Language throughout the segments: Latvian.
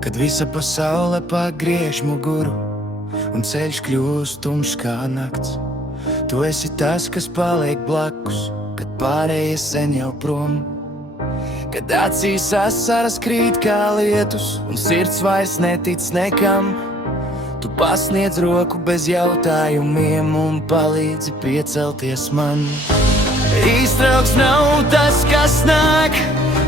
Kad visa pasaule pagriež muguru un ceļš kļūst tumšs kā nakts, tu esi tas, kas paliek blakus, kad pārējie sen jau prom. Kad acīs asaras krīt kā lietus un sirds vairs netic nekam, tu pasniedz roku bez jautājumiem un palīdzi piecelties man. Īstrauks nav tas, kas nāk,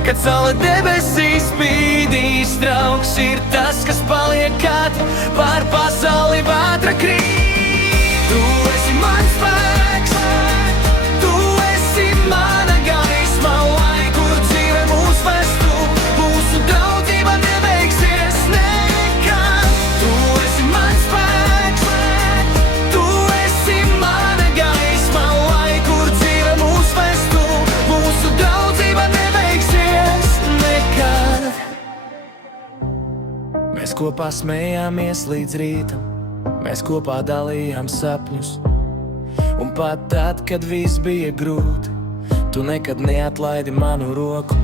kad saule debesīs spīd. Īstrauks ir tas, kas paliek, kad pār pasauli vētra krīt. Tu esi mans spēks, tu esi mana gaisma, lai kur dzīve mūs vestu, mūsu draudzība nebeigsies nekad. Tu esi mans spēks, tu esi mana gaisma, lai kur dzīve mūs vestu, mūsu draudzība nebeigsies nekad. Mēs kopā smējāmies līdz rītam, mēs kopā dalījām sapņus, un pat tad, kad viss bija grūti, tu nekad neatlaidi manu roku.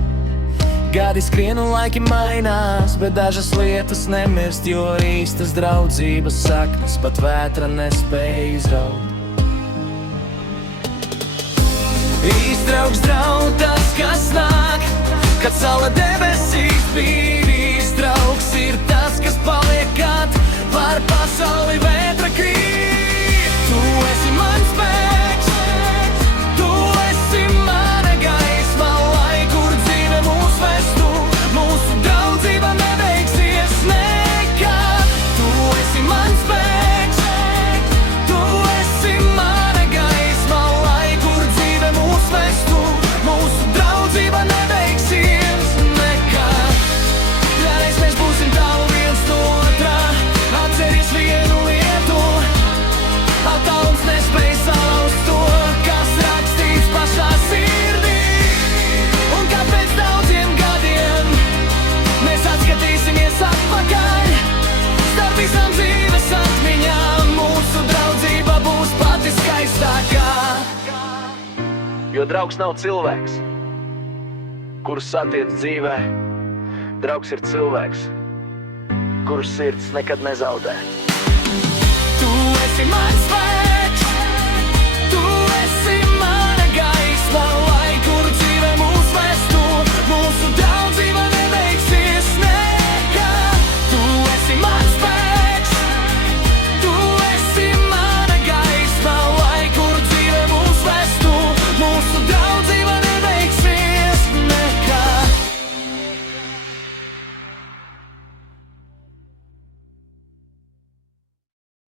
Gadi skrien un laiki mainās, bet dažas lietas nemirst, jo īstas draudzības saknes pat vētra nespēja izraut. Īstrauks draud tas, kas nāk, kad saule debesīs spīd. Īstrauks ir tas, kas paliek, kad pār pasauli vētra krīt. Tu esi mans spēks, tu esi mana gaisma, lai kur dzīve mūs vestu, mūsu draudzība nebeigsies nekad. Tu esi mans spēks, tu esi mana gaisma, lai kur dzīve mūs vestu, mūsu draudzība nebeigsies nekad. Reiz mēs būsim tālu viens no otrā, atceries vienu lietu, attālums nespēj salauzt to, kas rakstīts pašā sirdī. Un kad pēc daudziem gadiem mēs atskatīsimies atpakaļ, starp visām dzīves atmiņām mūsu draudzība būs pati skaistākā. Jo draugs nav cilvēks, kuru satiec dzīvē. Draugs ir cilvēks, kuru sirds nekad nezaudē. Tu esi mans spēks, tu esi